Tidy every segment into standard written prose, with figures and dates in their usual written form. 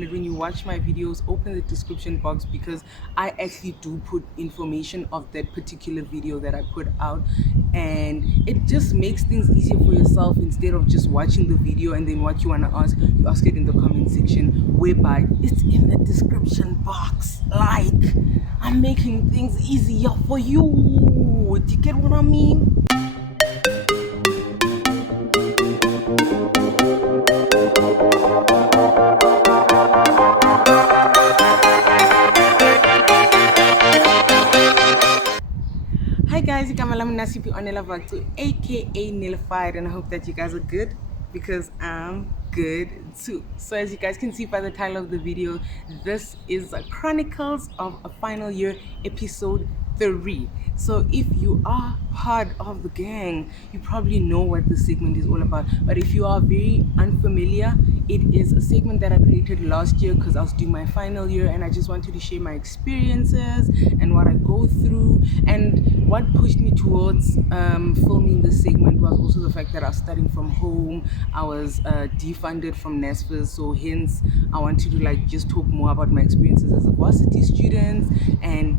When you watch my videos, open the description box because I actually do put information of that particular video that I put out, and it just makes things easier for yourself. Instead of just watching the video and then what you want to ask, you ask it in the comment section, whereby it's in the description box. Like, I'm making things easier for you. Do you get what I mean? Hi guys, I'm Nasipi Onela Vaktu, aka Nilified, and I hope that you guys are good because I'm good too. So as you guys can see by the title of the video, this is Chronicles of a Final Year episode 3. So if you are part of the gang, you probably know what this segment is all about. But if you are very unfamiliar, it is a segment that I created last year because I was doing my final year and I just wanted to share my experiences and what I go through. And what pushed me towards filming this segment was also the fact that I was studying from home. I was defunded from NSFAS, so hence I wanted to just talk more about my experiences as a varsity student and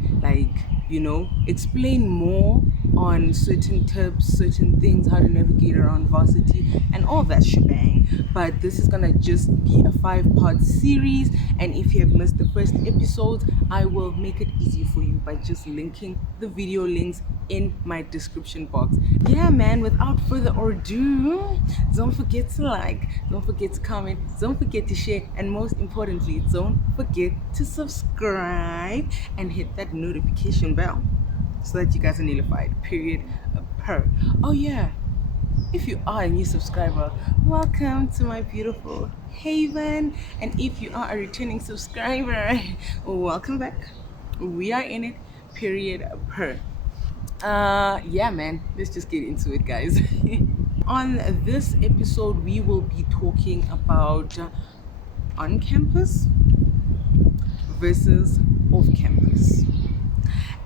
explain more on certain tips, certain things, how to navigate around varsity and all that shebang. But this is gonna just be a 5-part series, and if you have missed the first episodes, I will make it easy for you by just linking the video links in my description box. Yeah man, without further ado, don't forget to like, don't forget to comment, don't forget to share, and most importantly, don't forget to subscribe and hit that notification bell so that you guys are notified, period, per. Oh yeah, if you are a new subscriber, welcome to my beautiful haven, and if you are a returning subscriber, welcome back. We are in it, period, per. Yeah man, let's just get into it, guys. On this episode we will be talking about on campus versus off campus.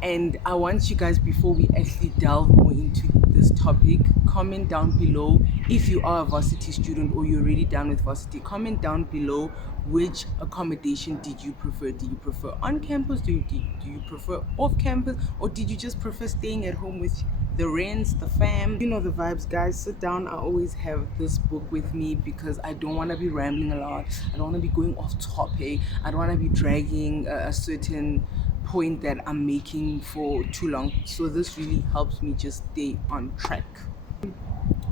And I want you guys, before we actually delve more into this topic, comment down below if you are a varsity student or you're already done with varsity. Comment down below which accommodation did you prefer. Do you prefer on campus? Do you prefer off campus? Or did you just prefer staying at home with the rents, the fam? You know the vibes, guys. Sit down. I always have this book with me because I don't want to be rambling a lot. I don't want to be going off topic. I don't want to be dragging a certain point that I'm making for too long. So this really helps me just stay on track.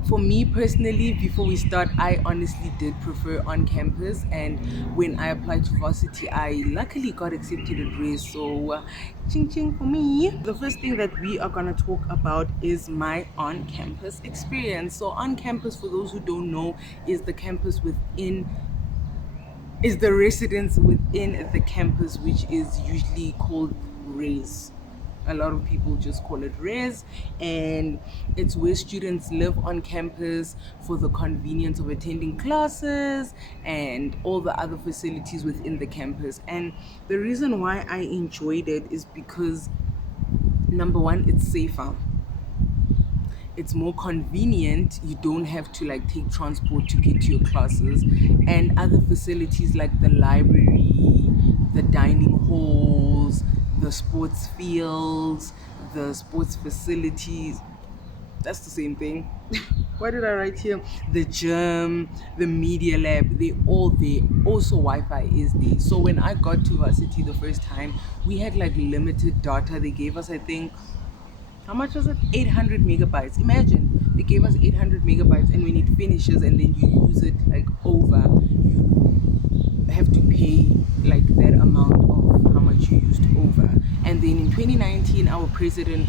For me personally, before we start, I honestly did prefer on campus, and when I applied to varsity, I luckily got accepted at Race. So ching ching for me. The first thing that we are gonna talk about is my on campus experience. So on campus, for those who don't know, is the campus within, is the residence within the campus, which is usually called Res. A lot of people just call it Res, and it's where students live on campus for the convenience of attending classes and all the other facilities within the campus. And the reason why I enjoyed it is because, number one, it's safer. It's more convenient. You don't have to take transport to get to your classes, and other facilities like the library, the dining halls, the sports fields, the sports facilities, that's the same thing. What did I write here? The gym, the media lab, they all there. Also Wi-Fi is there. So when I got to varsity the first time, we had limited data. They gave us, I think, how much was it? 800 megabytes. Imagine, they gave us 800 megabytes, and when it finishes and then you use it over, you have to pay that amount of how much you used over. And then in 2019, our president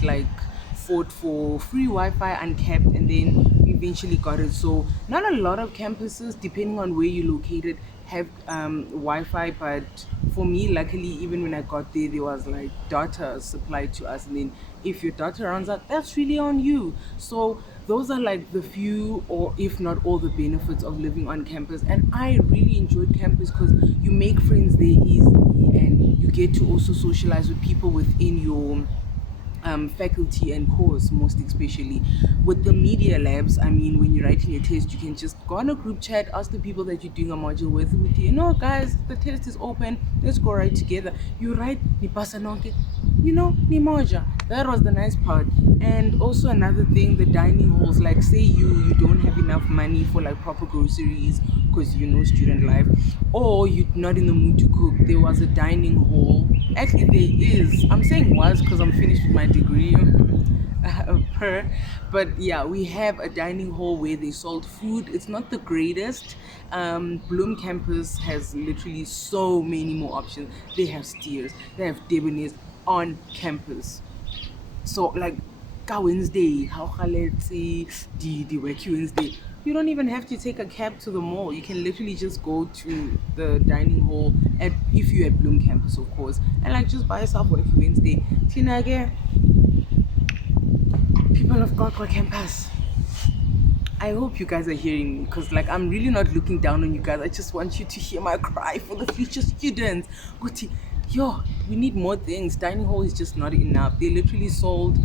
fought for free Wi-Fi uncapped, and then we eventually got it. So not a lot of campuses, depending on where you're located, have Wi-Fi, but for me, luckily, even when I got there, there was data supplied to us, and then if your data runs out, that's really on you. So those are the few, or if not all, the benefits of living on campus. And I really enjoyed campus because you make friends there easily, and you get to also socialize with people within your faculty and course, most especially. With the media labs, I mean, when you're writing a test, you can just go on a group chat, ask the people that you're doing a module with you know, guys, the test is open, let's go write together. You write, ni pasa nonke, you know, ni moja. That was the nice part. And also another thing, the dining halls, like say you don't have enough money for like proper groceries because you know student life, or you're not in the mood to cook, there was a dining hall. Actually there is, I'm saying was because I'm finished with my degree. Per, but yeah, we have a dining hall where they sold food. It's not the greatest. Bloom campus has literally so many more options. They have steers, they have debonair on campus. So like ka Wednesday, how the work Wednesday. You don't even have to take a cab to the mall. You can literally just go to the dining hall at, if you're at Bloom campus of course, and like just buy yourself work Wednesday. Tinage, people of God campus. I hope you guys are hearing me because like I'm really not looking down on you guys. I just want you to hear my cry for the future students. Guti, yo, we need more things. Dining hall is just not enough. They literally sold,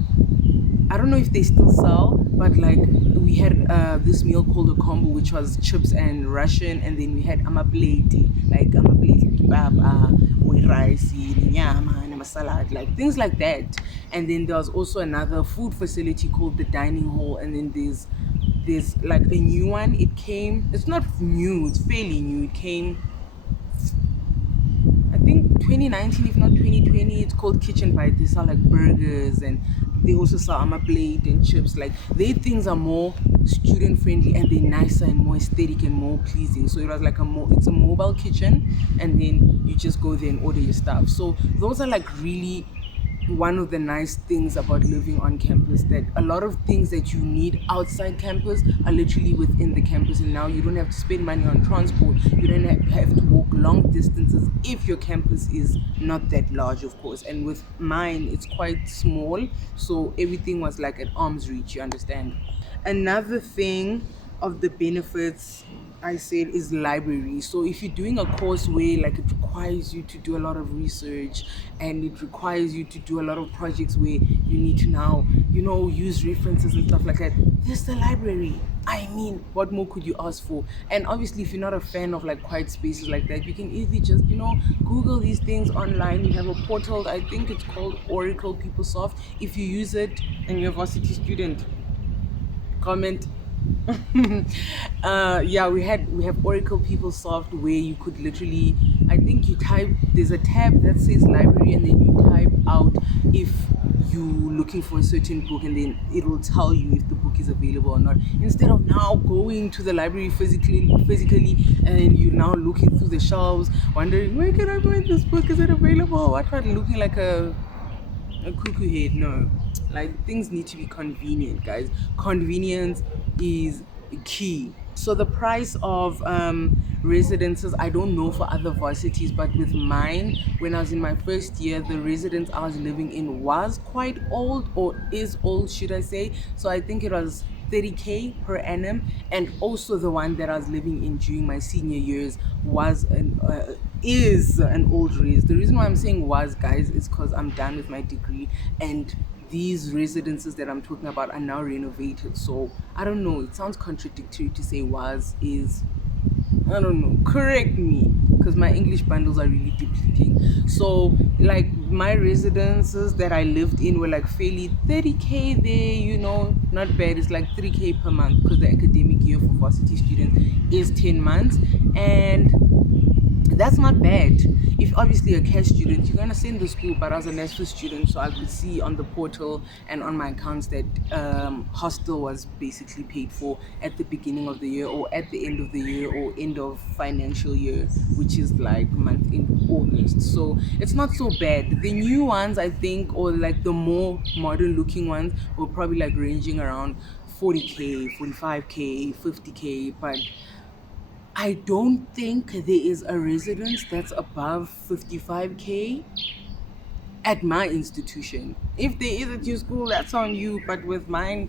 I don't know if they still sell, but like we had this meal called a combo, which was chips and Russian, and then we had amapleti, like amapleti kebab, with rice, nyama, and a salad, like things like that. And then there was also another food facility called the dining hall, and then there's like a new one. It came. It's not new. It's fairly new. It came, I think 2019, if not 2020. It's called Kitchen Bite. They sell like burgers, and they also sell plate and chips. Like their things are more student friendly and they're nicer and more aesthetic and more pleasing. So it was like it's a mobile kitchen, and then you just go there and order your stuff. So those are like really one of the nice things about living on campus, that a lot of things that you need outside campus are literally within the campus, and now you don't have to spend money on transport. You don't have to walk long distances if your campus is not that large, of course. And with mine, it's quite small, so everything was like at arm's reach, you understand. Another thing of the benefits I said is library. So if you're doing a course where like it requires you to do a lot of research and it requires you to do a lot of projects where you need to now, you know, use references and stuff like that, there's the library. I mean, what more could you ask for? And obviously, if you're not a fan of like quiet spaces like that, you can easily just, you know, Google these things online. We have a portal, I think it's called Oracle PeopleSoft. If you use it and you're a varsity student, comment. Yeah, we have Oracle PeopleSoft where you could literally, I think you type, there's a tab that says library, and then you type out if you looking for a certain book, and then it will tell you if the book is available or not, instead of now going to the library physically and you now looking through the shelves wondering where can I find this book, is it available? I tried looking like a cuckoo head. No, like things need to be convenient, guys. Convenience is key. So the price of residences, I don't know for other varsities, but with mine, when I was in my first year, the residence I was living in was quite old, or is old, should I say. So I think it was 30K per annum. And also the one that I was living in during my senior years was an is an old res. The reason why I'm saying was, guys, is because I'm done with my degree, and these residences that I'm talking about are now renovated. So I don't know, it sounds contradictory to say was, is, I don't know, correct me, because my English bundles are really depleting. So like my residences that I lived in were like fairly 30K there, you know, not bad. It's like 3K per month because the academic year for varsity students is 10 months, and that's not bad. If obviously a cash student, you're gonna send the school, but as a national student, so I could see on the portal and on my accounts that hostel was basically paid for at the beginning of the year, or at the end of the year, or end of financial year, which is like month in August. So it's not so bad. The new ones, I think, or like the more modern looking ones, were probably like ranging around 40K, 45K, 50K, but I don't think there is a residence that's above 55K at my institution. If there is at your school, that's on you. But with mine,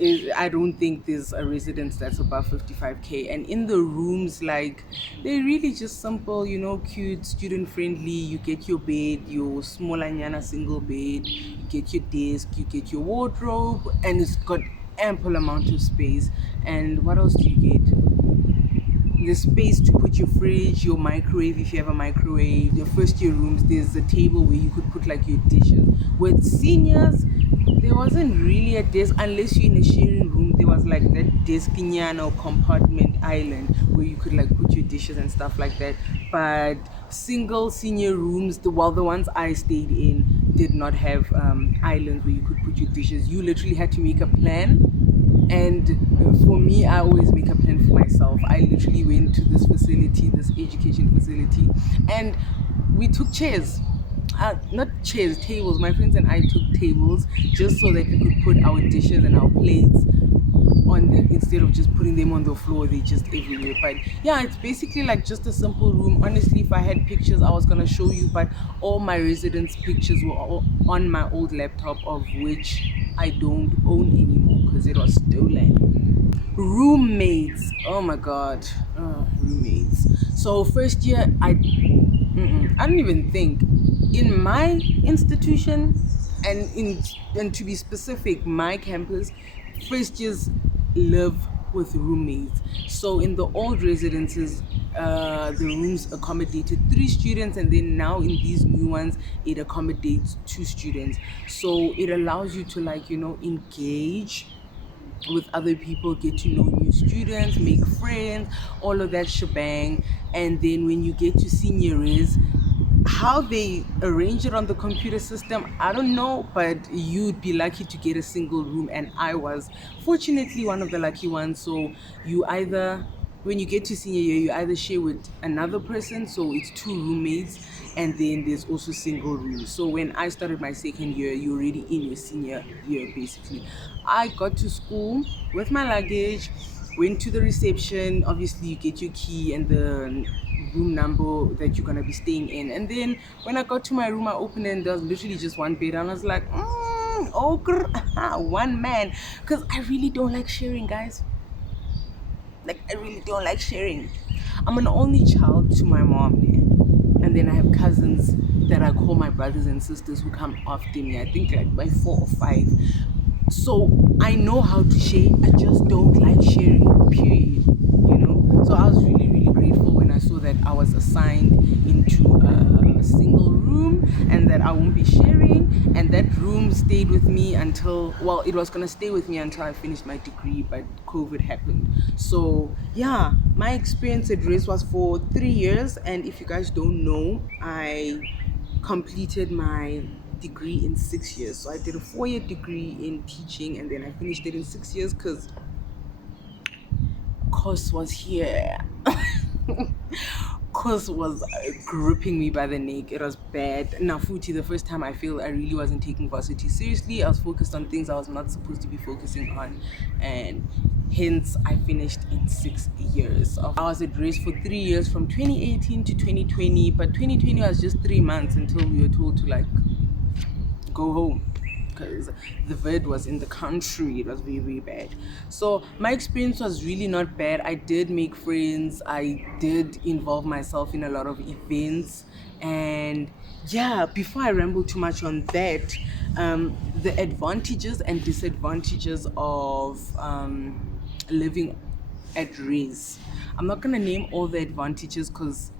I don't think there's a residence that's above 55K. And in the rooms, like, they're really just simple, cute, student friendly. You get your bed, your small anyana single bed, you get your desk, you get your wardrobe, and it's got ample amount of space. And what else do you get? The space to put your fridge, your microwave if you have a microwave. Your first year rooms, there's a table where you could put like your dishes. With seniors, there wasn't really a desk unless you're in a sharing room. There was like that desk or compartment island where you could like put your dishes and stuff like that. But single senior rooms, the ones I stayed in did not have islands where you could put your dishes. You literally had to make a plan, and for me, I always make a plan for myself. I literally went to this facility, this education facility, and we took chairs. Not chairs, tables. My friends and I took tables just so that we could put our dishes and our plates on them instead of just putting them on the floor. They just everywhere. But yeah, it's basically like just a simple room. Honestly, if I had pictures, I was gonna show you, but all my residence pictures were all on my old laptop, of which I don't own anymore because it was stolen. Roommates, oh my god. Roommates. So first year, I don't even think in my institution, and to be specific, my campus, first years live with roommates. So in the old residences, the rooms accommodated 3 students, and then now in these new ones, it accommodates 2 students. So it allows you to, like, engage with other people, get to know new students, make friends, all of that shebang. And then when you get to senior res, how they arrange it on the computer system, I don't know, but you'd be lucky to get a single room, and I was fortunately one of the lucky ones. So you either, when you get to senior year, you either share with another person, so it's 2 roommates, and then there's also single rooms. So when I started my second year, you're already in your senior year basically. I got to school with my luggage, went to the reception. Obviously you get your key and the room number that you're gonna be staying in. And then when I got to my room, I opened it and there was literally just one bed, and I was like, one man, because I really don't like sharing, guys. Like, I really don't like sharing. I'm an only child to my mom, yeah? And then I have cousins that I call my brothers and sisters who come after me. I think like by 4 or 5. So I know how to share. I just don't like sharing. Period. So I was really, really grateful when I saw that I was assigned into a single room and that I won't be sharing. And that room stayed with me until, well, it was gonna stay with me until I finished my degree, but COVID happened. So yeah, my experience at Race was for 3 years, and if you guys don't know, I completed my degree in 6 years. So I did a 4-year degree in teaching, and then I finished it in 6 years because course was here. Course was gripping me by the neck. It was bad. Now, Futi, the first time I feel I really wasn't taking varsity seriously. I was focused on things I was not supposed to be focusing on, and hence I finished in 6 years. I was at Race for 3 years, from 2018 to 2020, but 2020 was just 3 months until we were told to like go home because the vid was in the country. It was very, very bad. So my experience was really not bad. I did make friends. I did involve myself in a lot of events. And yeah, before I ramble too much on that, the advantages and disadvantages of living at Race. I'm not gonna name all the advantages because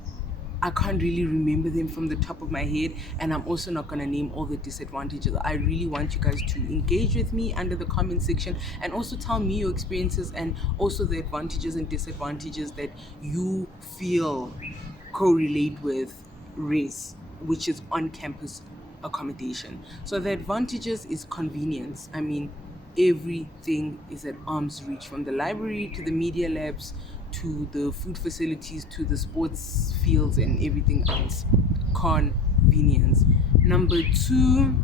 I can't really remember them from the top of my head, and I'm also not gonna name all the disadvantages. I really want you guys to engage with me under the comment section and also tell me your experiences and also the advantages and disadvantages that you feel correlate with race, which is on campus accommodation. So the advantages is convenience. I mean, everything is at arm's reach, from the library to the media labs to the food facilities to the sports fields and everything else. Convenience. Number 2,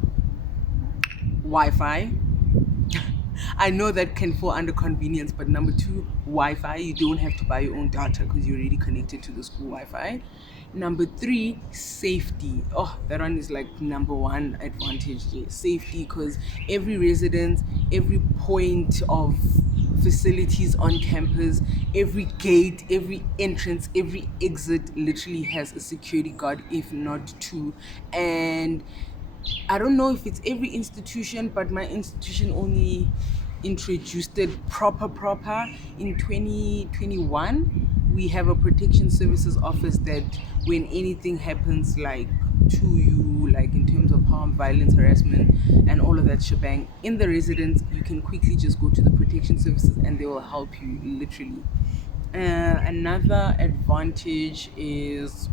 Wi-Fi. I know that can fall under convenience, but number 2, Wi-Fi. You don't have to buy your own data because you're already connected to the school Wi-Fi. Number three, safety. Oh, that one is like number one advantage. Yeah, safety, because every resident, every point of facilities on campus, every gate, every entrance, every exit literally has a security guard, if not two. And I don't know if it's every institution, but my institution only introduced it proper in 2021. We have a protection services office that when anything happens like to you, like in terms of harm, violence, harassment, and all of that shebang in the residence, you can quickly just go to the protection services and they will help you literally. Another advantage is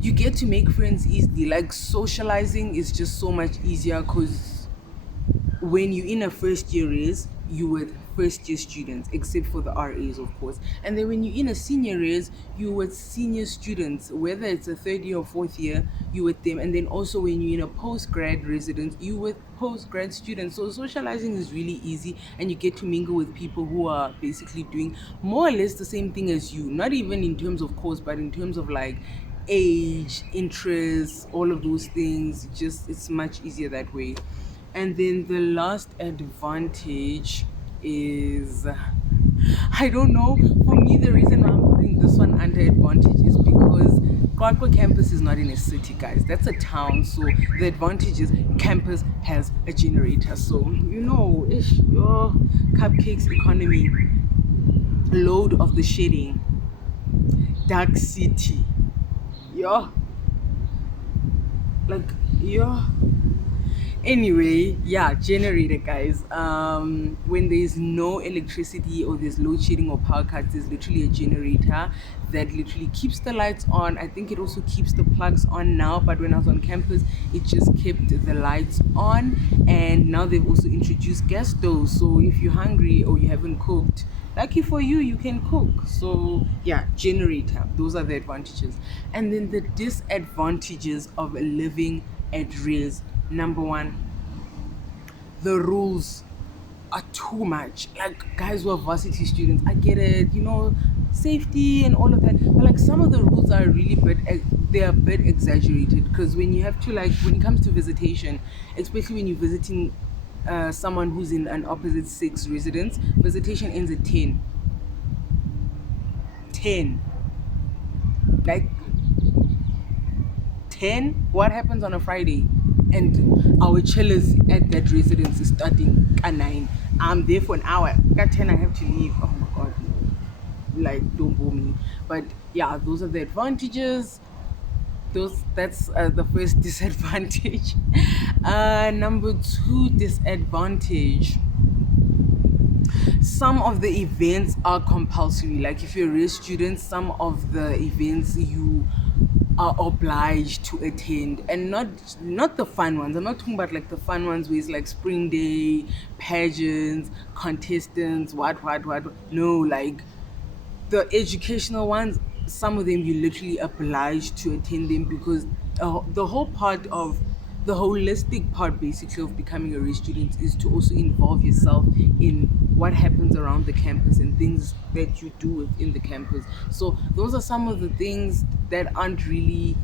you get to make friends easily. Like socializing is just so much easier because when you're in a first year is you with first year students, except for the RAs of course, and then when you're in a senior is you with senior students, whether it's a third year or fourth year, you with them. And then also when you're in a post grad residence, you with post grad students. So socializing is really easy and you get to mingle with people who are basically doing more or less the same thing as you, not even in terms of course but in terms of like age, interests, all of those things. Just it's much easier that way. And then the last advantage is, I don't know, for me the reason why I'm putting this one under advantage is because Kwakwa campus is not in a city, guys. That's a town. So the advantage is campus has a generator. So ish, your cupcakes economy, load of the shedding, dark city. Yeah. Like yeah. Anyway, yeah, generator, guys. When there's no electricity or there's load shedding or power cuts, there's literally a generator that literally keeps the lights on. I think it also keeps the plugs on now, but when I was on campus it just kept the lights on. And now they've also introduced gas stoves, so if you're hungry or you haven't cooked, lucky for you, you can cook. So yeah, generator, those are the advantages. And then the disadvantages of living at res. Number one, the rules are too much. Like, guys who are varsity students, I get it, safety and all of that, but like some of the rules are really they're a bit exaggerated. Because when you have to, like, when it comes to visitation, especially when you're visiting someone who's in an opposite sex residence, visitation ends at 10. Like 10, what happens on a Friday? And our chillers at that residence is starting at 9. I'm there for an hour. At 10, I have to leave. Oh my god, no. Like, don't bore me. But yeah, those are the advantages. That's the first disadvantage. Number two disadvantage, some of the events are compulsory. Like if you're a student, some of the events you are obliged to attend, and not the fun ones. I'm not talking about like the fun ones where it's like spring day, pageants, contestants, what. No, like the educational ones, some of them you literally obliged to attend them, because the whole part of the holistic part basically of becoming a race student is to also involve yourself in what happens around the campus and things that you do within the campus. So those are some of the things that aren't really,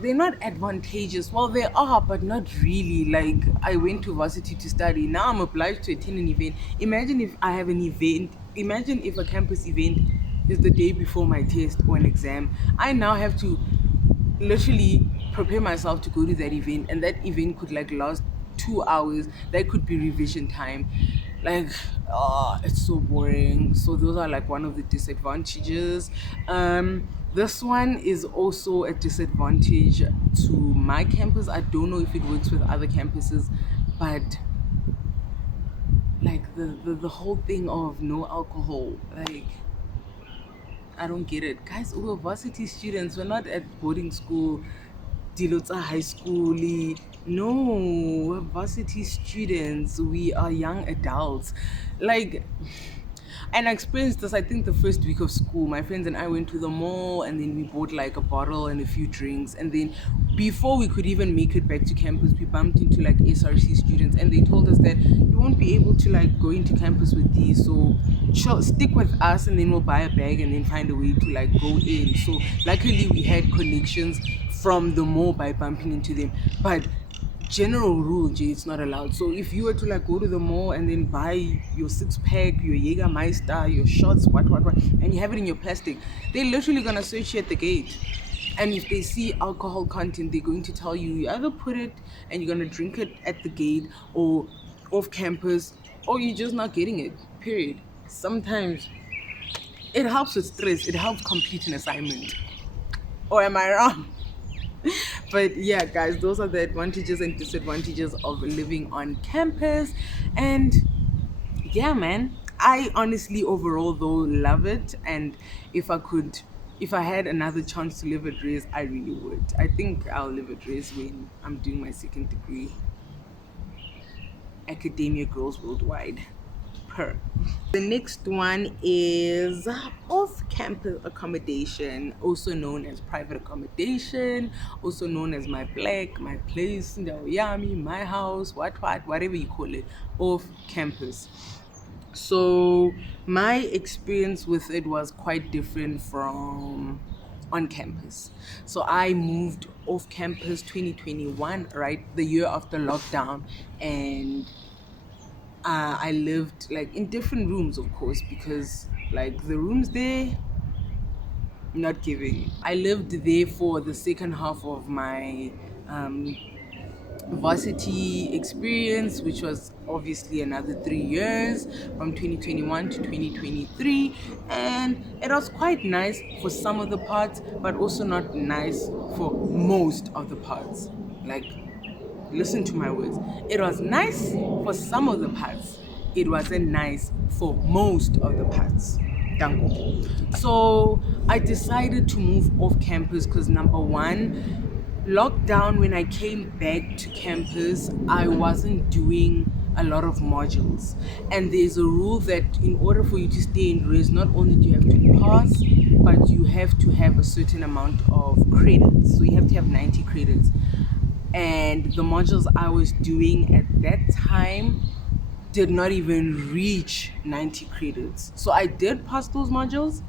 they're not advantageous. Well, they are, but not really. Like, I went to varsity to study. Now I'm obliged to attend an event. Imagine if I have an event. Imagine if a campus event is the day before my test or an exam. I now have to literally prepare myself to go to that event, and that event could like last 2 hours. That could be revision time. Like, it's so boring. So those are like one of the disadvantages. This one is also a disadvantage to my campus. I don't know if it works with other campuses, but like the whole thing of no alcohol, like I don't get it. Guys, we're varsity students. We're not at boarding school, Dilota High School. No, we're varsity students. We are young adults. Like, And I experienced this, I think, the first week of school. My friends and I went to the mall and then we bought like a bottle and a few drinks. And then before we could even make it back to campus, we bumped into like SRC students and they told us that you won't be able to like go into campus with these. So stick with us and then we'll buy a bag and then find a way to like go in. So luckily we had connections from the mall by bumping into them. But general rule, Jay, it's not allowed. So if you were to like go to the mall and then buy your 6-pack, your Jägermeister, your shots, what, and you have it in your plastic, they're literally gonna search you at the gate. And if they see alcohol content, they're going to tell you either put it and you're gonna drink it at the gate or off campus, or you're just not getting it. Period. Sometimes it helps with stress. It helps complete an assignment. Or am I wrong? But yeah, guys, those are the advantages and disadvantages of living on campus. And yeah, man, I honestly overall though love it. And if I had another chance to live at Res, I really would. I think I'll live at Res when I'm doing my second degree. Academia Girls Worldwide. Per. The next one is off-campus accommodation, also known as private accommodation, also known as my black, my place, yami, my house, whatever you call it, off campus. So my experience with it was quite different from on campus. So I moved off campus 2021, right, the year after lockdown, and I lived like in different rooms, of course, because like the rooms there, not giving. I lived there for the second half of my varsity experience, which was obviously another 3 years from 2021 to 2023, and it was quite nice for some of the parts, but also not nice for most of the parts. Like, listen to my words. It was nice for some of the parts. It wasn't nice for most of the parts. Dango. So I decided to move off campus because number one, lockdown, when I came back to campus, I wasn't doing a lot of modules. And there's a rule that in order for you to stay in Res, not only do you have to pass, but you have to have a certain amount of credits. So you have to have 90 credits. And the modules I was doing at that time did not even reach 90 credits. So I did pass those modules,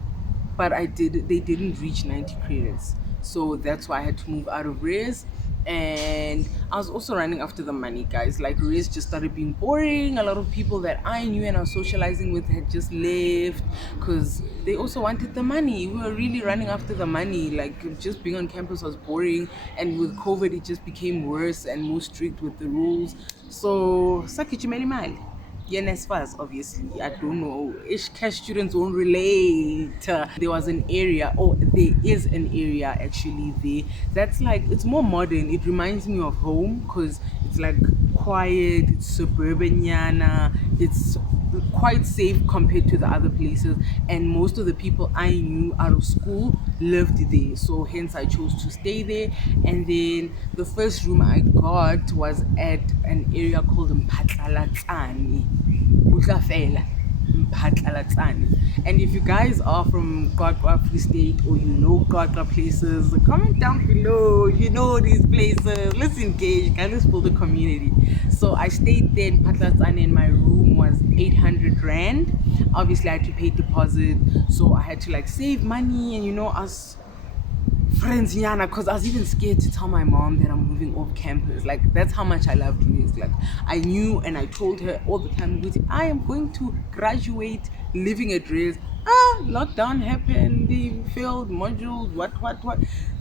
but they didn't reach 90 credits. So that's why I had to move out of Res. And I was also running after the money, guys. Like, Res just started being boring. A lot of people that I knew and I was socializing with had just left because they also wanted the money. We were really running after the money. Like, just being on campus was boring, and with COVID it just became worse and more strict with the rules. So sakijimeli mali. NSFAS, obviously. I don't know. Cash students won't relate. There was an area, or there is an area actually there. That's like, it's more modern. It reminds me of home because it's like quiet, it's suburban, it's quite safe compared to the other places. And most of the people I knew out of school lived there. So hence I chose to stay there. And then the first room I got was at an area called Mphatlalatsane. Utlafela. And if you guys are from Kwakwa Free State, or you know Kwakwa places, comment down below. You know these places. Let's engage, guys. Let's build a community. So I stayed there in Patlatsane, and my room was 800 rand. Obviously I had to pay deposit, so I had to like save money, and us friends, because I was even scared to tell my mom that I'm moving off campus. Like, that's how much I loved Res. Like, I knew, and I told her all the time, I am going to graduate living at Res. Lockdown happened, they failed modules, what.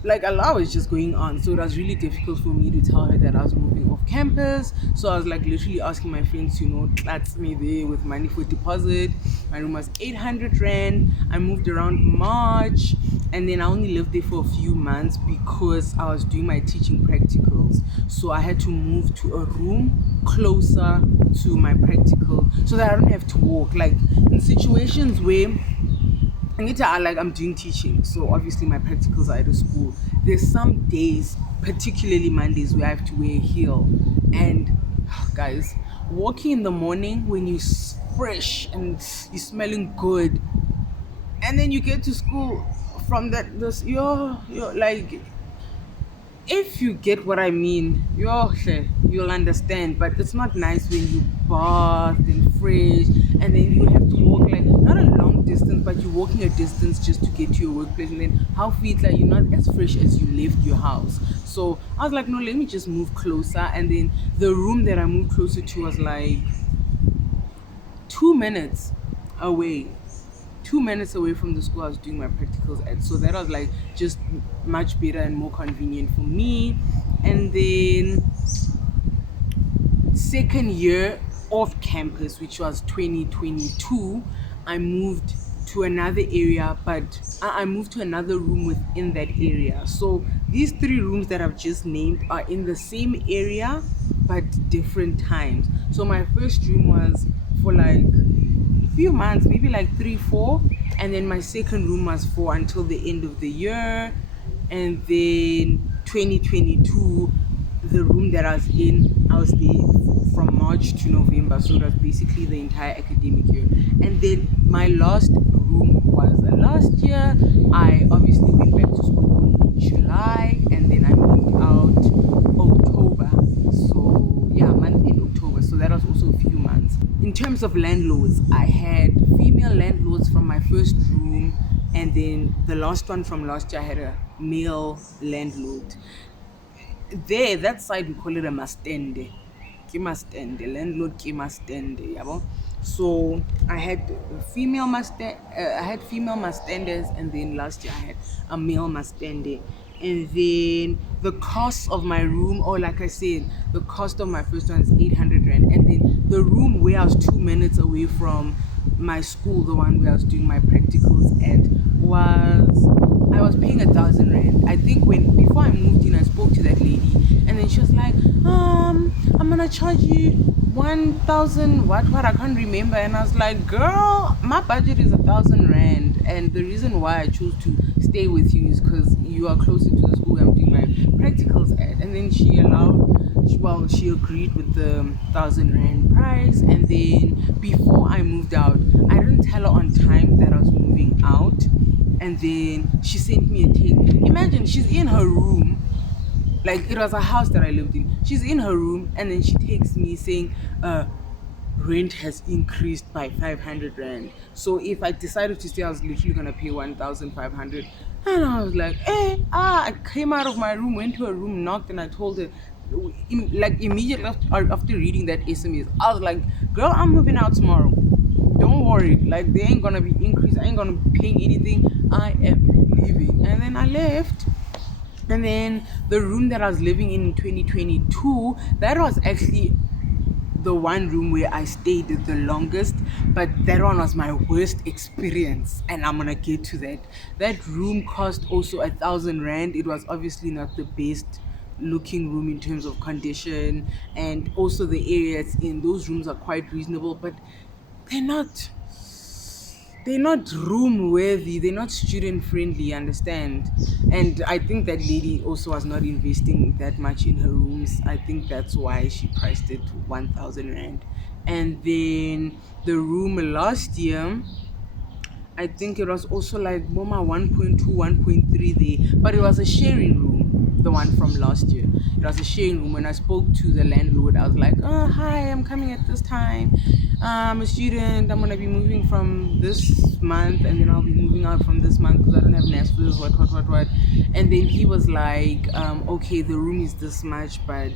Like, a lot was just going on. So it was really difficult for me to tell her that I was moving off campus. So I was like literally asking my friends to, clats me there with money for deposit. My room was 800 rand. I moved around March, and then I only lived there for a few months because I was doing my teaching practicals. So I had to move to a room closer to my practical so that I don't have to walk. Like, in situations where I'm doing teaching, so obviously my practicals are at a school. There's some days, particularly Mondays, where I have to wear a heel. And guys, walking in the morning when you fresh and you're smelling good. And then you get to school from that this you're like, if you get what I mean, you'll understand. But it's not nice when you bath and fresh, and then you have to walk like not a long distance, but you're walking a distance just to get to your workplace, and then how feet like you're not as fresh as you left your house. So I was like, no, let me just move closer. And then the room that I moved closer to was like 2 minutes away 2 minutes away from the school I was doing my practicals at. So that was like just much better and more convenient for me. And then second year off campus, which was 2022, I moved to another area, but I moved to another room within that area. So these three rooms that I've just named are in the same area but different times. So my first room was for like few months, maybe like 3 4, and then my second room was for until the end of the year. And then 2022, the room that I was there from March to November, so that's basically the entire academic year. And then my last room was last year. I obviously went back to school in July, and then I moved out October. So yeah, month in October. So that was also a few months. In terms of landlords, I had female landlords from my first room, and then the last one from last year I had a male landlord. There, that side we call it a mastende. Kimastende, landlord kimastende, yabo. So I had I had female mastendes, and then last year I had a male mastende. And then the cost of my room, or like I said, the cost of my first one is 800 rand. And then the room where I was 2 minutes away from my school, the one where I was doing my practicals at, I was paying 1,000 rand. I think when before I moved in, I spoke to that lady, and then she was like, I'm gonna charge you 1,000 what I can't remember. And I was like, girl, my budget is 1,000 rand, and the reason why I chose to stay with you is because you are closer to the school where I'm doing my practicals at. And then she agreed with the 1,000 rand price. And then before I moved out, I didn't tell her on time that I was moving out, and then she sent me a text. Imagine, she's in her room, like it was a house that I lived in. She's in her room, and then she texts me saying, rent has increased by 500 rand. So if I decided to stay, I was literally gonna pay 1,500. And I was like, I came out of my room, went to her room, knocked, and I told her, like immediately after reading that SMS, I was like, girl, I'm moving out tomorrow. Don't worry, like there ain't gonna be increase. I ain't gonna be paying anything. I am leaving. And then I left. And then the room that I was living in 2022, that was actually the one room where I stayed the longest, but that one was my worst experience, and I'm gonna get to that. That room cost also 1,000 rand. It was obviously not the best looking room in terms of condition, and also the area it's in. Those rooms are quite reasonable, but they're not they're not room worthy, they're not student friendly, understand. And I think that lady also was not investing that much in her rooms. I think that's why she priced it 1,000 rand. And then the room last year, I think it was also like Moma 1.2, 1.3 there, but it was a sharing room, the one from last year. It was a sharing room. When I spoke to the landlord, I was like, oh, hi, I'm coming at this time. I'm a student. I'm going to be moving from this month, and then I'll be moving out from this month because I don't have NASFs, what. And then he was like, okay, the room is this much, but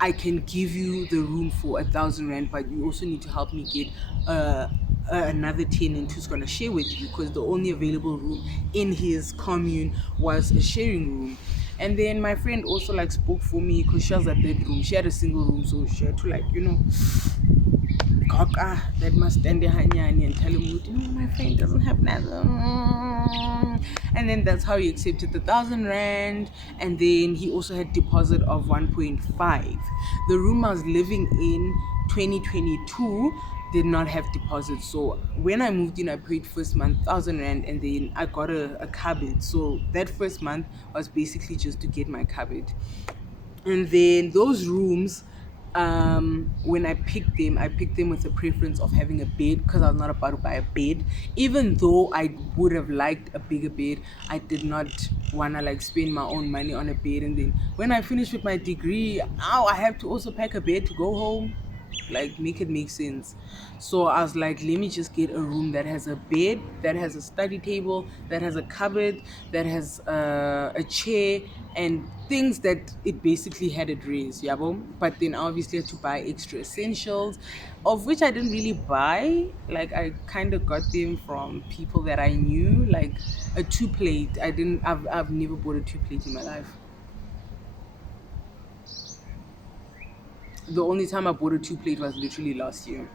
I can give you the room for 1,000 rand, but you also need to help me get another tenant who's going to share with you, because the only available room in his commune was a sharing room. And then my friend also like spoke for me because she has a bedroom. She had a single room, so she had to, like, that must stand hanyani and tell him, my friend doesn't have nothing. And then that's how he accepted the 1,000 rand. And then he also had deposit of 1.5. The room I was living in 2022 did not have deposit. So when I moved in, I paid first month 1,000 rand, and then I got a cupboard. So that first month was basically just to get my cupboard. And then those rooms, When I picked them with a preference of having a bed because I was not about to buy a bed. Even though I would have liked a bigger bed, I did not wanna like spend my own money on a bed. And then when I finished with my degree, now I have to also pack a bed to go home. Like, make it make sense. So I was like, let me just get a room that has a bed, that has a study table, that has a cupboard, that has a chair, and things that it basically had at raise, yabo. But then I obviously had to buy extra essentials, of which I didn't really buy. Like, I kind of got them from people that I knew. Like a two plate, I've never bought a two plate in my life. The only time I bought a two plate was literally last year.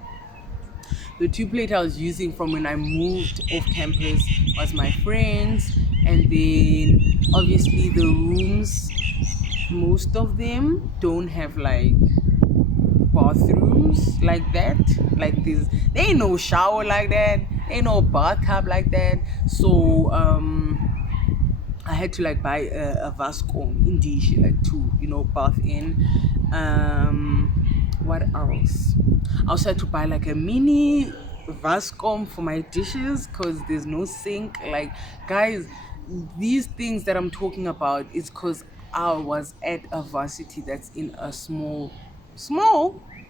The two plate I was using from when I moved off campus was my friends, and then obviously the rooms, most of them don't have like bathrooms like that. Like, there ain't no shower like that, ain't no bathtub like that. So I had to like buy a Vascom in dish, like to, bath in. What else? I also had to buy like a mini Vascom for my dishes because there's no sink. Like, guys, these things that I'm talking about is because I was at a varsity that's in a small,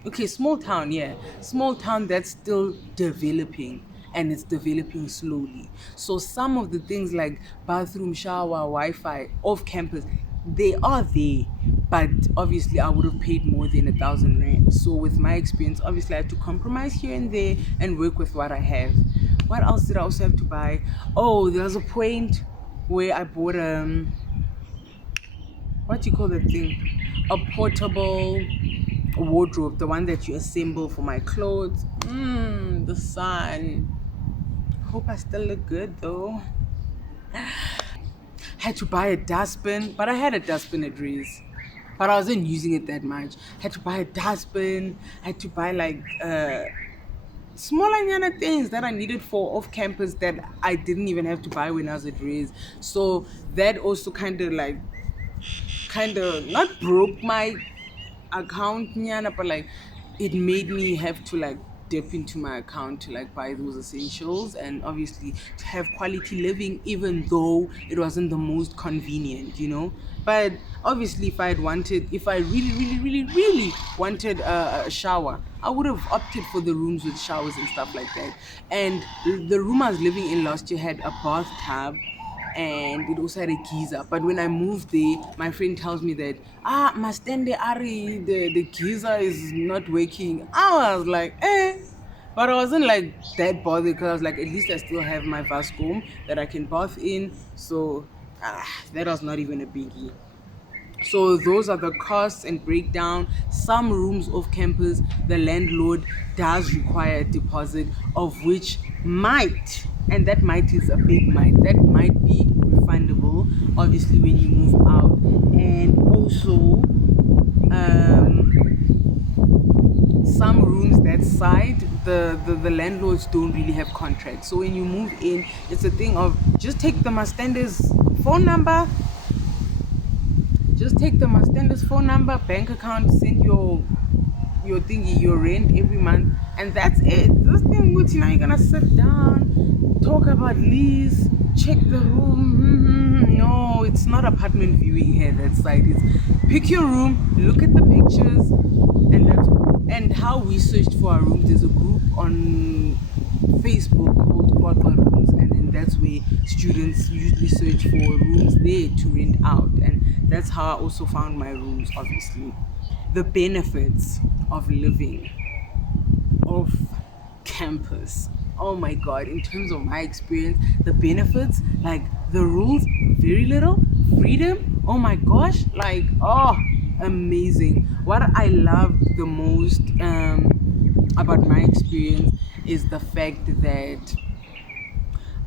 okay, small town, yeah, small town that's still developing, and it's developing slowly. So some of the things like bathroom, shower, Wi-Fi off campus, they are there, but obviously I would have paid more than 1,000 rand. So with my experience, obviously I had to compromise here and there and work with what I have. What else did I also have to buy? Oh, there was a point where I bought what do you call that thing? A portable wardrobe, the one that you assemble for my clothes. The sun. Hope I still look good though. Had to buy a dustbin, but I had a dustbin at Reese, but I wasn't using it that much. Had to buy a dustbin. Had to buy like smaller nyana things that I needed for off campus that I didn't even have to buy when I was at Reese. So that also kind of not broke my account nyana, but like it made me have to like dip into my account to like buy those essentials, and obviously to have quality living, even though it wasn't the most convenient. But obviously if I really really really really wanted a shower, I would have opted for the rooms with showers and stuff like that. And the room I was living in last year had a bathtub, and it also had a geyser. But when I moved there, my friend tells me that Mastende Ari, the geyser is not working. I was like, eh. But I wasn't like that bothered because I was like, at least I still have my Vascom that I can bath in. So that was not even a biggie. So those are the costs and breakdown. Some rooms off campus, the landlord does require a deposit, of which might, and that might is a big might, that might be refundable, obviously, when you move out. And also, some rooms that side, the landlords don't really have contracts. So when you move in, it's a thing of just take the Mastender's phone number, bank account, send your thingy, your rent every month, and that's it. This thing, which now you're gonna sit down, talk about lease, check the room. No, it's not apartment viewing here. That side is pick your room, look at the pictures, and that's and how we searched for our rooms. There's a group on Facebook called Quadra Rooms, and then that's where students usually search for rooms there to rent out, and that's how I also found my rooms, obviously. The benefits of living off campus. Oh my god, in terms of my experience, the benefits, like the rules, very little, freedom, oh my gosh, like, oh, amazing. What I love the most about my experience is the fact that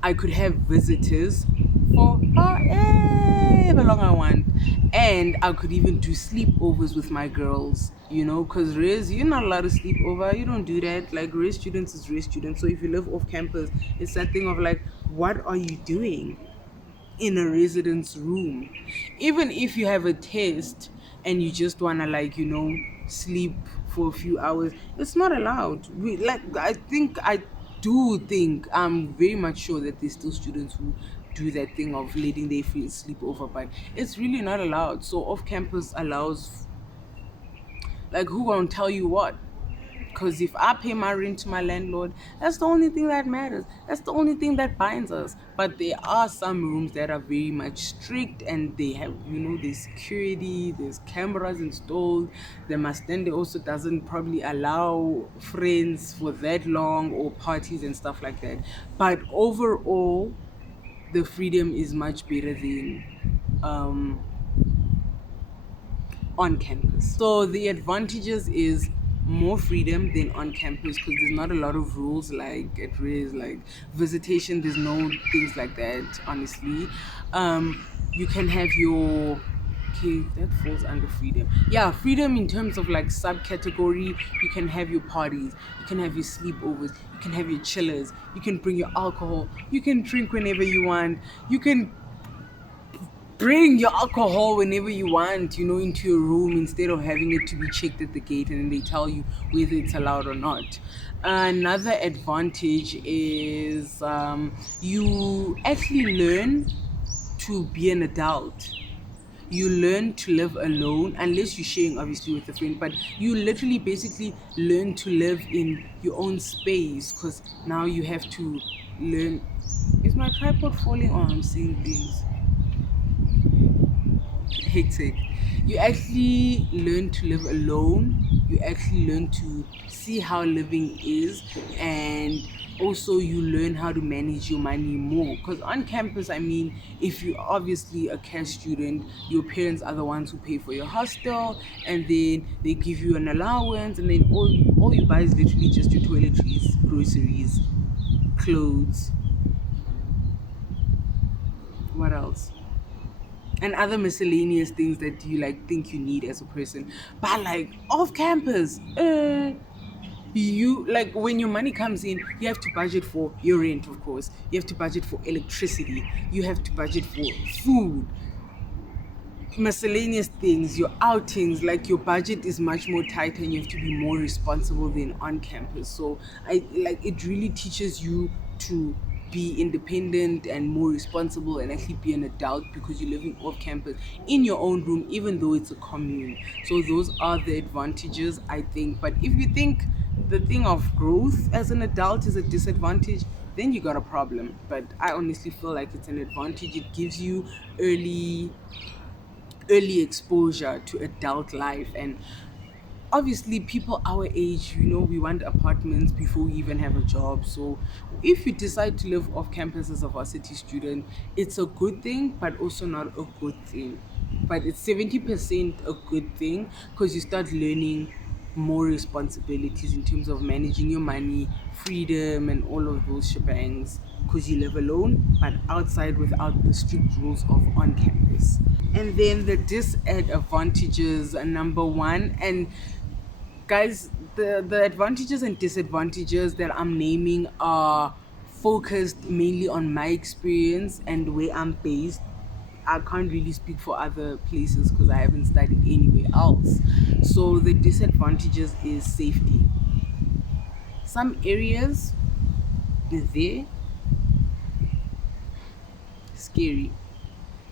I could have visitors for however long I want. And I could even do sleepovers with my girls, because Res, you're not allowed to sleep over. You don't do that. Like, Res students is Res students. So if you live off campus, it's that thing of like, what are you doing in a residence room? Even if you have a test and you just want to, like, sleep for a few hours. It's not allowed. I'm very much sure that there's still students who do that thing of letting their free sleep over, but it's really not allowed. So off campus allows, like, who gonna tell you what? Because if I pay my rent to my landlord, that's the only thing that matters. That's the only thing that binds us. But there are some rooms that are very much strict, and they have, there's security, there's cameras installed. They also doesn't probably allow friends for that long, or parties and stuff like that. But overall, the freedom is much better than um, on campus. So the advantages is more freedom than on campus, because there's not a lot of rules like it is like visitation. There's no things like that, honestly. You can have your, okay, that falls under freedom. Yeah, freedom in terms of like subcategory. You can have your parties, you can have your sleepovers, you can have your chillers, you can bring your alcohol, you can drink whenever you want, you can bring your alcohol whenever you want, into your room, instead of having it to be checked at the gate and then they tell you whether it's allowed or not. Another advantage is you actually learn to be an adult. You learn to live alone, unless you're sharing obviously with a friend, but you literally basically learn to live in your own space, because now you have to learn. Is my tripod falling, or I'm seeing things? Hectic. You actually learn to live alone. You actually learn to see how living is, and also you learn how to manage your money more. Because on campus, I mean, if you're obviously a cash student, your parents are the ones who pay for your hostel, and then they give you an allowance, and then all you buy is literally just your toiletries, groceries, clothes. What else? And other miscellaneous things that you like think you need as a person. But like off campus, you, like, when your money comes in, you have to budget for your rent, of course, you have to budget for electricity, you have to budget for food, miscellaneous things, your outings. Like, your budget is much more tight, and you have to be more responsible than on campus. So it really teaches you to be independent and more responsible, and actually be an adult, because you're living off campus in your own room, even though it's a commune. So those are the advantages, I think. But if you think the thing of growth as an adult is a disadvantage, then you got a problem. But I honestly feel like it's an advantage. It gives you early exposure to adult life. And obviously, people our age, we want apartments before we even have a job. So if you decide to live off campus as a varsity student, it's a good thing, but also not a good thing. But it's 70% a good thing, because you start learning more responsibilities in terms of managing your money, freedom, and all of those shebangs, because you live alone, but outside, without the strict rules of on campus. And then the disadvantages are number one. And guys, the advantages and disadvantages that I'm naming are focused mainly on my experience and where I'm based. I can't really speak for other places, because I haven't studied anywhere else. So the disadvantages is safety. Some areas, they're scary.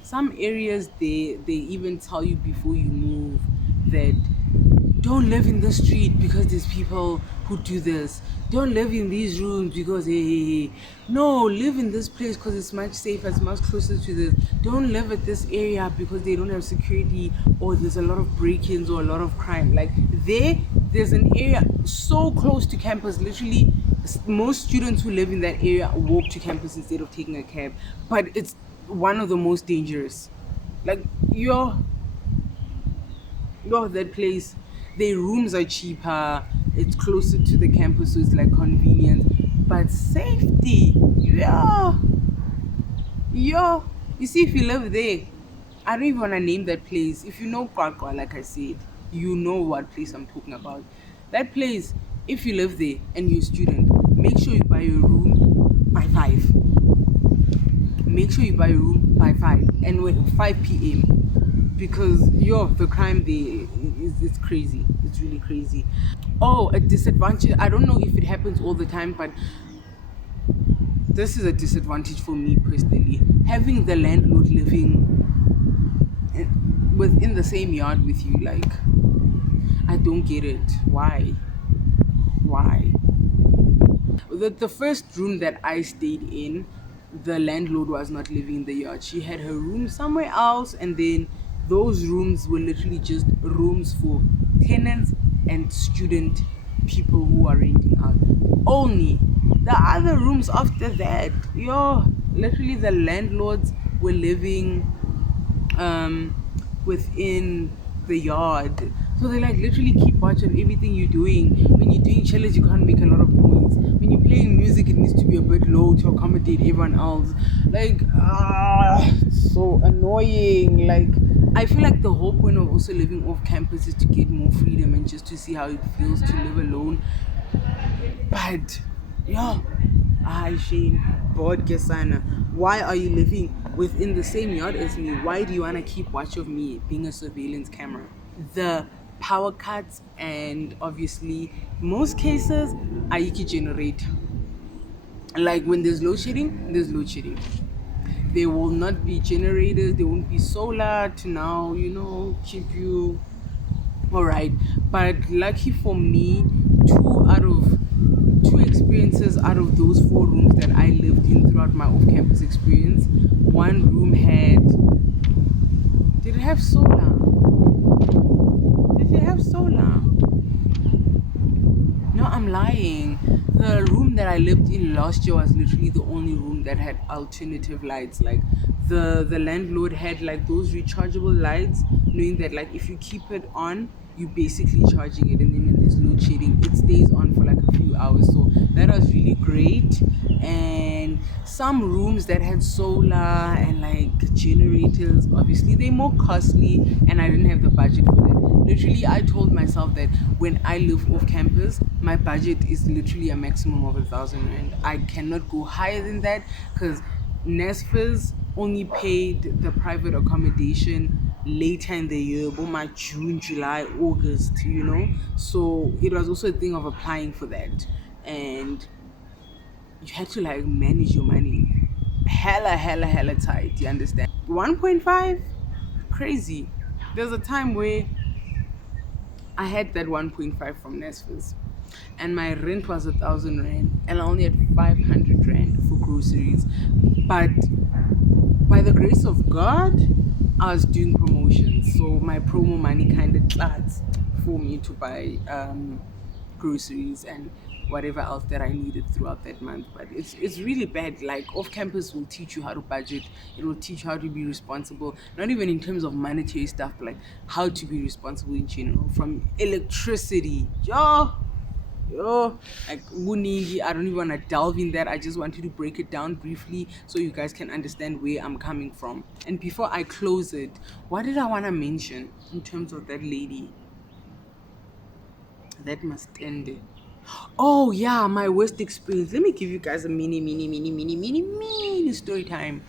Some areas, they even tell you before you move that don't live in the street because there's people who do this. Don't live in these rooms because hey. No, live in this place because it's much safer, it's much closer to this. Don't live at this area because they don't have security, or there's a lot of break-ins or a lot of crime. Like, there's an area so close to campus, literally most students who live in that area walk to campus instead of taking a cab. But it's one of the most dangerous. Like, that place, their rooms are cheaper, it's closer to the campus, so it's like convenient. But safety, yeah. You see, if you live there, I don't even want to name that place. If you know Kwakwa, like I said, you know what place I'm talking about. That place, if you live there and you're a student, make sure you buy your room by 5. Make sure you buy a room by 5 and 5 p.m. because the crime there is it's crazy. It's really crazy. Oh, a disadvantage. I don't know if it happens all the time, but this is a disadvantage for me personally. Having the landlord living within the same yard with you, like, I don't get it. Why? Why? The first room that I stayed in, the landlord was not living in the yard. She had her room somewhere else, and then those rooms were literally just rooms for tenants and student people who are renting out. Only the other rooms after that, literally the landlords were living um within the yard. So they like literally keep watch on everything you're doing. When you're doing challenge, you can't make a lot of noise. When you're playing music, it needs to be a bit low to accommodate everyone else. Like, it's so annoying. Like, I feel like the whole point of also living off campus is to get more freedom and just to see how it feels to live alone. But yeah, Shane, bored Kesana. Why are you living within the same yard as me? Why do you wanna keep watch of me being a surveillance camera? The power cuts, and obviously most cases Aiki generate. Like when there's load shedding, there's load shedding. There will not be generators, there won't be solar to now, keep you all right. But lucky for me, two experiences out of those four rooms that I lived in throughout my off-campus experience, one room did it have solar? Did it have solar? No, I'm lying. The room that I lived in last year was literally the only room that had alternative lights. Like the landlord had like those rechargeable lights, knowing that like if you keep it on, you basically charging it, and then when there's load shedding, it stays on for like a few hours. So that was really great. And some rooms that had solar and like generators, obviously they're more costly, and I didn't have the budget for that. Literally, I told myself that when I live off campus, my budget is literally a maximum of 1,000 rand. I cannot go higher than that because NSFAS only paid the private accommodation later in the year, about my June, July, August. So it was also a thing of applying for that. And you had to like manage your money hella tight, you understand? 1.5, crazy. There's a time where I had that 1.5 from Nesfas, and my rent was 1,000 rand, and I only had 500 rand for groceries. But by the grace of God, I was doing promotions, so my promo money kind of clats for me to buy groceries and whatever else that I needed throughout that month. But it's really bad. Like off campus will teach you how to budget. It will teach you how to be responsible, not even in terms of monetary stuff, but like how to be responsible in general. From electricity, like Wunigi, I don't even want to delve in that. I just wanted to break it down briefly so you guys can understand where I'm coming from. And before I close it, what did I want to mention in terms of that lady that must end it? Oh yeah, my worst experience. Let me give you guys a mini story time.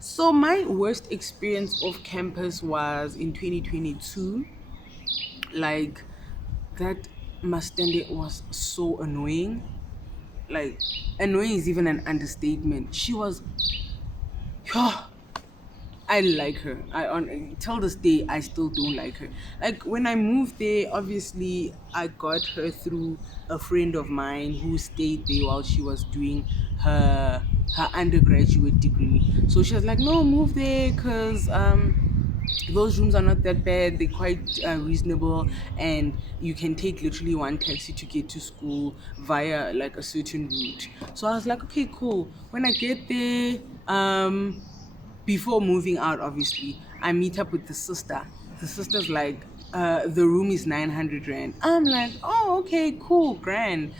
So my worst experience off campus was in 2022. Like that Mustende was so annoying. Like annoying is even an understatement. She was I like her. Till this day I still don't like her. Like when I moved there, obviously I got her through a friend of mine who stayed there while she was doing her undergraduate degree. So she was like, "No, move there, cause those rooms are not that bad. They're quite reasonable, and you can take literally one taxi to get to school via like a certain route." So I was like, "Okay, cool." When I get there, before moving out, obviously, I meet up with the sister. The sister's like, the room is 900 rand. I'm like, oh, okay, cool, grand.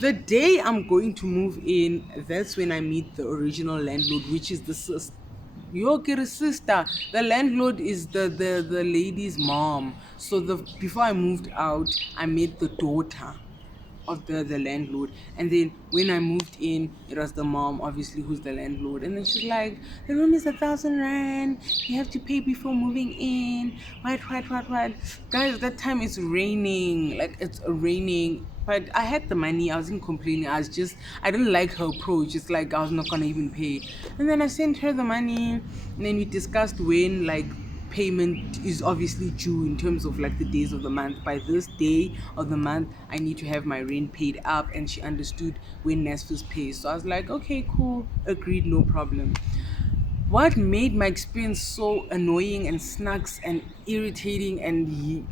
The day I'm going to move in, that's when I meet the original landlord, which is the sister. Your sister. The landlord is the lady's mom. So before I moved out, I met the daughter. of the landlord. And then when I moved in, it was the mom, obviously, who's the landlord. And then she's like, the room is 1,000 rand. You have to pay before moving in. What? Guys, that time it's raining. Like, it's raining. But I had the money. I wasn't complaining. I didn't like her approach. It's like I was not gonna even pay. And then I sent her the money. And then we discussed when, like, payment is obviously due in terms of like the days of the month. By this day of the month, I need to have my rent paid up. And she understood when NSFAS pays. So I was like, okay, cool, agreed, no problem. What made my experience so annoying and snacks and irritating and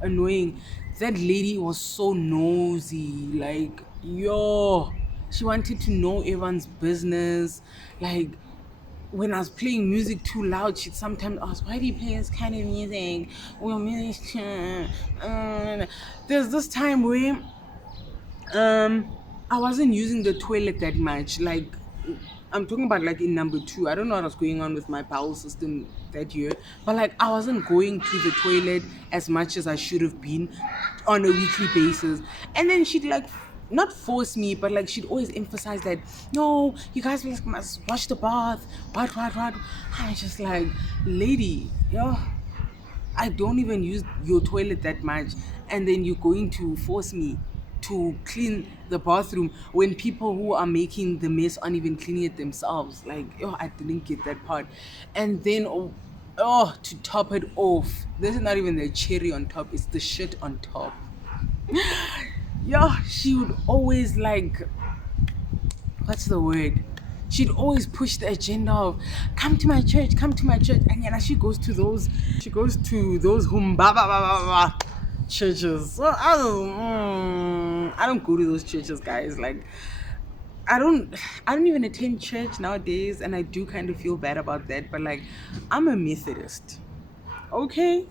annoying, that lady was so nosy. Like, yo, she wanted to know everyone's business. Like, when I was playing music too loud, she'd sometimes ask, why do you play this kind of music? Well, musician. There's this time where I wasn't using the toilet that much. Like, I'm talking about like in number two. I don't know what was going on with my bowel system that year, but like I wasn't going to the toilet as much as I should have been on a weekly basis. And then she'd like not force me, but like she'd always emphasize that, no, you guys must wash the bath. What? I'm just like, lady, yo, I don't even use your toilet that much, and then you're going to force me to clean the bathroom when people who are making the mess aren't even cleaning it themselves. Like, oh, I didn't get that part. And then, to top it off, this is not even the cherry on top, it's the shit on top. Yeah, she would always like, what's the word? She'd always push the agenda of come to my church, and then she goes to those churches. So I don't go to those churches, guys. Like, I don't even attend church nowadays, and I do kind of feel bad about that. But like, I'm a Methodist, okay?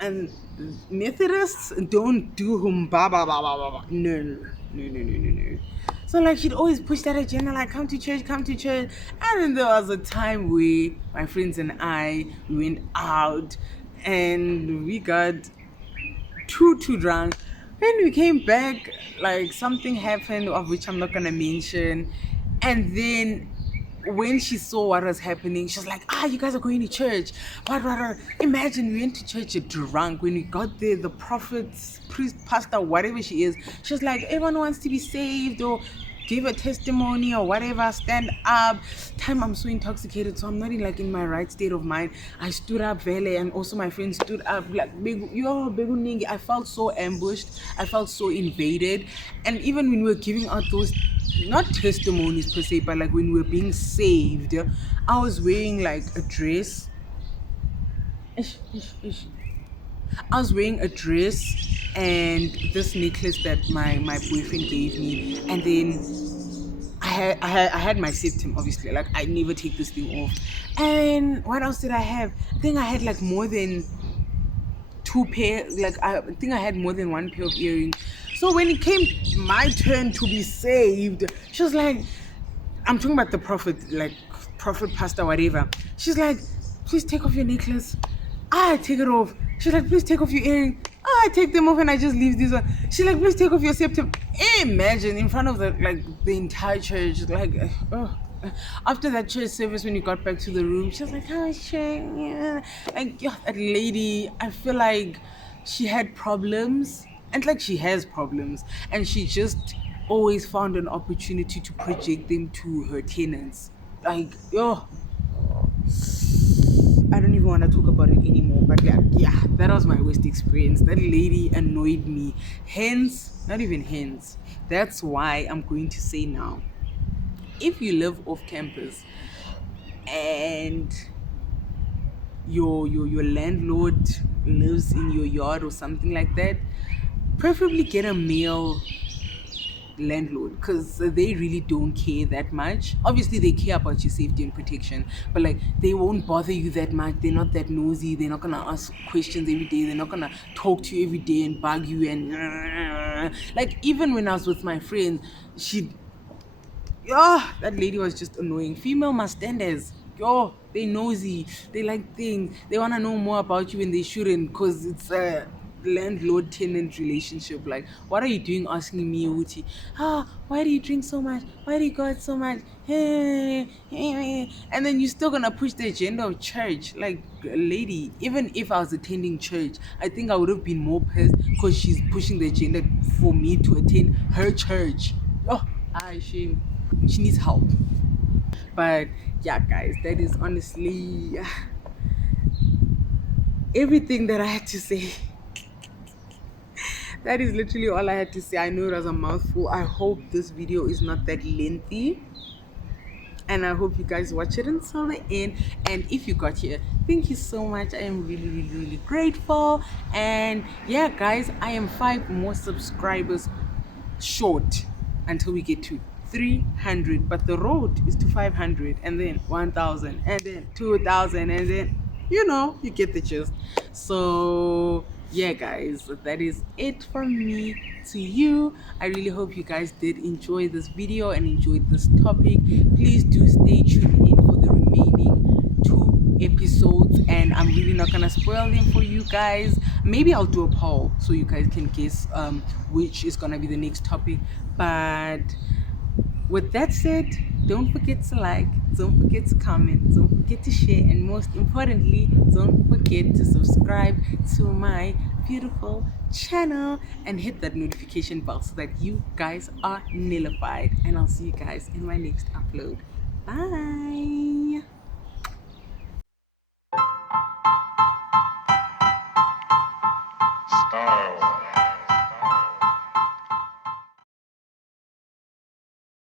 And Methodists don't do no. So like she'd always push that agenda, like come to church. And then there was a time where my friends and I went out and we got too drunk. When we came back, like something happened of which I'm not gonna mention. And then when she saw what was happening, she was like, you guys are going to church. What? Imagine we went to church drunk. When we got there, the prophets, priest, pastor, whatever she is, she was like, everyone wants to be saved or give a testimony or whatever, stand up. Time I'm so intoxicated, so I'm not in my right state of mind. I stood up, Vele, and also my friend stood up. Like, Beguningi, I felt so ambushed. I felt so invaded. And even when we were giving out those, not testimonies per se, but like when we were being saved, I was wearing like a dress. I was wearing a dress and this necklace that my boyfriend gave me, and then I had my septum, obviously. Like, I never take this thing off. And what else did I have? I think I had like more than two pair. Like, I think I had more than one pair of earrings. So when it came my turn to be saved, she was like, I'm talking about the prophet, like prophet, pastor, whatever. She's like, please take off your necklace. I take it off. She's like, please take off your earring. I take them off and I just leave this one. She's like, please take off your septum. Imagine in front of the entire church. Like, after that church service, when you got back to the room, she was like, oh shit, yeah. Like, yeah, that lady, I feel like she had problems, and like she has problems, and she just always found an opportunity to project them to her tenants. Like, I don't even want to talk about it anymore. But yeah, that was my worst experience. That lady annoyed me. That's why I'm going to say now, if you live off campus and your landlord lives in your yard or something like that, preferably get a male landlord, because they really don't care that much. Obviously they care about your safety and protection, but like they won't bother you that much. They're not that nosy. They're not gonna ask questions every day. They're not gonna talk to you every day and bug you. And like, even when I was with my friend, that lady was just annoying. Female mastanders, they nosy. They like things. They want to know more about you when they shouldn't, because it's landlord tenant relationship. Like, what are you doing asking me, Uti? Why do you drink so much? Why do you go out so much? And then you're still gonna push the agenda of church. Like, lady, even if I was attending church, I think I would have been more pissed because she's pushing the agenda for me to attend her church. Oh, shame. She needs help. But yeah, guys, that is honestly everything that I had to say. That is literally all I had to say. I know it was a mouthful. I hope this video is not that lengthy. And I hope you guys watch it until the end. And if you got here, thank you so much. I am really, really, really grateful. And yeah, guys, I am 5 more subscribers short until we get to 300. But the road is to 500, and then 1,000, and then 2,000, and then you get the gist. So yeah, guys, that is it from me to you. I really hope you guys did enjoy this video and enjoyed this topic. Please do stay tuned in for the remaining 2 episodes, and I'm really not gonna spoil them for you guys. Maybe I'll do a poll so you guys can guess which is gonna be the next topic. But with that said, don't forget to like, don't forget to comment, don't forget to share, and most importantly, don't forget to subscribe to my beautiful channel and hit that notification bell so that you guys are notified. And I'll see you guys in my next upload. Bye. Style.